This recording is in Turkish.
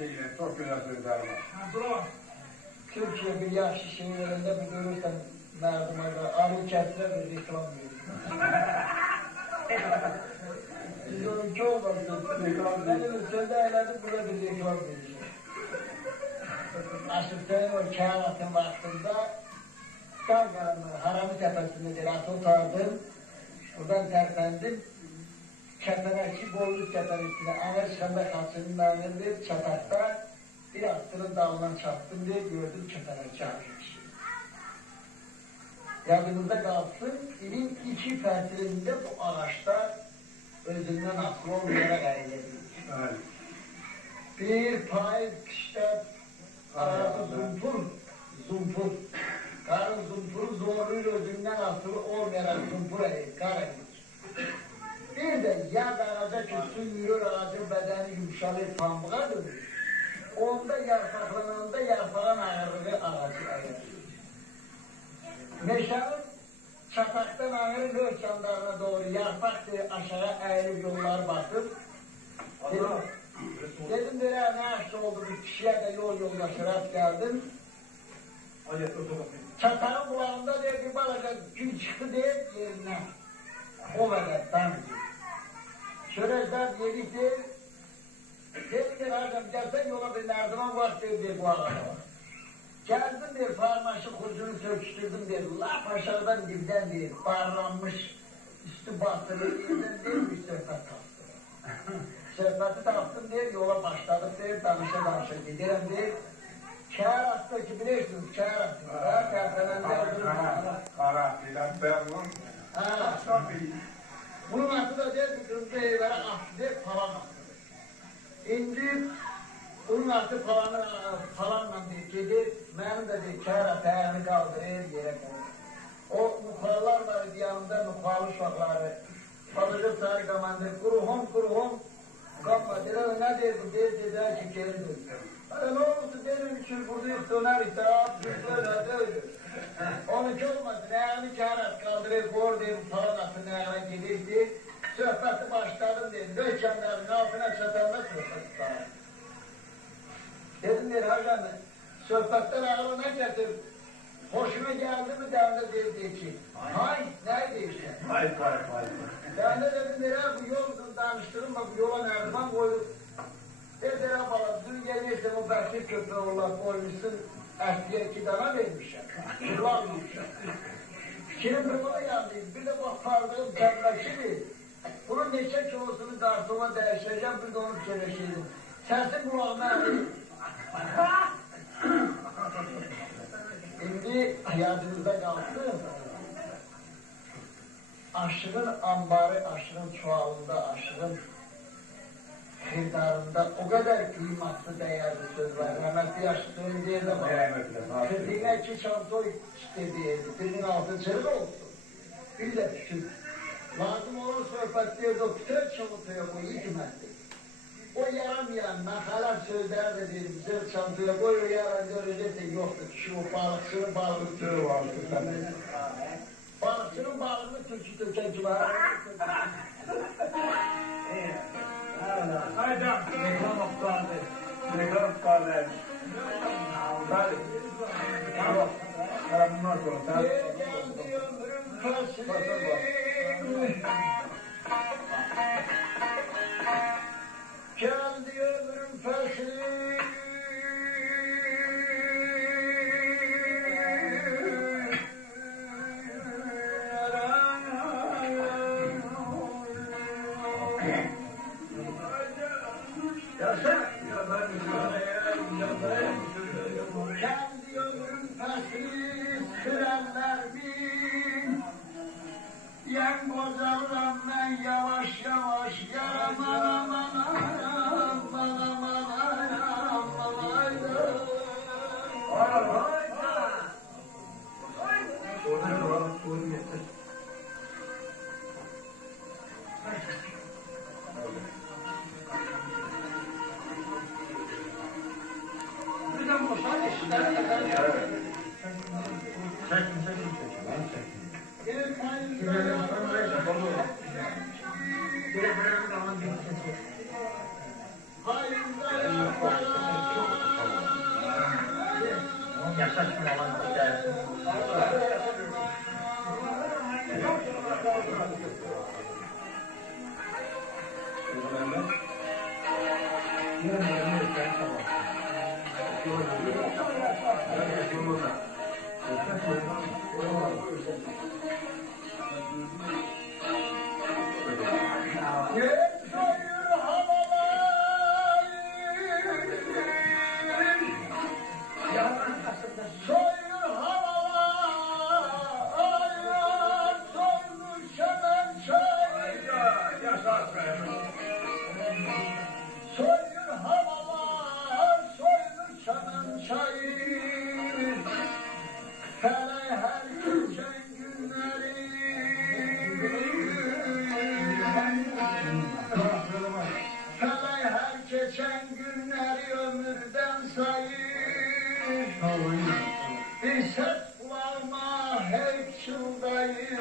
değil, çok güzel sözler var. Türkiye bir yaxşı şeylerinde bir görürsen merdumada arı kestiler bir reklam verir. Biz onunki olmasın. Benim sözde eyledim burada bir reklam verir. Aşırtayım o kâhatın vaktinde dar karanlığı Harami Tepesi'nde bir at otardım. Buradan terpendim. Kepenekçi bolluk kepenekçine Amerika'da kaçının önünde çatakta bir attırın dalından çattım diye gördüm kepenekçi ağacı. Yadımızda kalsın, ilin iki fertilinde bu ağaçlar özünden aslı olmayarak eğlenir. Evet. Bir payız kışta arası zumpur. Karın zumpuru zorluğuyla özünden asılı olmayarak zumpur eğir, kar eğir. Bir de yaz ağaca küssün yürür, ağacın bedeni yumuşalır, pambuğa dönür. Onda yarpaklananda yarpağın ağırlığı ağacı eğir. Meşanın çataktan ağır lök yanlarına doğru yarpak diye aşağı eğilip yollar basıp dedim böyle ne aşkı oldu bir kişiye de yoldaşı rast geldim. Çatağın kulağında diye bir balaca gün çıktı diye yerine o kadar tanrı. Çörezler yedik değil. Dedim ki hocam gelsen yola bir merdiven var diye bu arada var. Geldim bir parmaşı kurcunu söküştürdüm diye, laf aşağıdan dibden diye, bağırlanmış, üstü basılı, yerden diye bir söhbet taptı. Söhbeti taptım diye, yola başladık diye, danışa giderim diye. Kâr hastaki bilirsiniz, kâr hastaki. Terpenende öldürüm. Kara, filan, berlum. Bunun adı da diye bir kızı evlere attı diye, falan attı. İndi, bunun adı falanla bir kedi, benim de bir kâr atayağını kaldırır yere koydu. O muhtarlar var yanında, muhtarlı uşakları. Balıcı sarı kamandır, kuruhum, kapma, ne der bu, dediler ki geri dön. Hadi ne oldu benim için burada döner ithaap, böyle öyle. Onunki olmasın, ayağını kârat kaldırır, kor diye bu falan atın ayağına gelirdi. Sohbeti başladım dedi, dökenlerin altına çatanla sohbeti sana. Dedim bir hocam, sohbetten ağrına getir, hoşuma geldi mi derdi dedi ki, hay, neydi işte? Hay. Ben de dedim, bu yoldan danıştırın, bu yola nereden koyduk? Dediler bana, dün gelirse o Bekir köpeği olarak koymuşsun, eskiye 2 tane vermişim, kullanmışım. Şimdi buna yandayım, bir de bak pardon, tembelşi bunun neçe kilosunu kartoma değiştireceğim, bir de onu söyleşeydim. Sesin kulağına alayım. Şimdi hayatımızda kalktı. Aşırın ambarı, aşırın çuvalında, aşırın kırdarında o kadar kıymetli değerli söz var. Rahmetli yaşlılığın diye de var. Kırdığına 2 şantoy istediğiydi. Birinin altı çırık olsun. Bir de düşün. Lazım olur sohbet diye doktor çavutuyor bu hikmetli. O yaramayan nakalar sözler de dedim, zırt çantıya koyuyor, yaran görecekse yoktur. Şu balıkçının balını türü vardı. Balıkçının balını türkü kim var? Haydi. Reklam kaldı. Hadi. Tamam. Bundan sonra. Geldi ömrüm fasli. Geldi ömrüm fasli. Kendi ömrüm fesli sürenler bin. Yen kocalıram ben yavaş yaman Hayır, Mehmet. Geçen günleri ömürden sayır. Bir ses kulağıma hep çıldayır.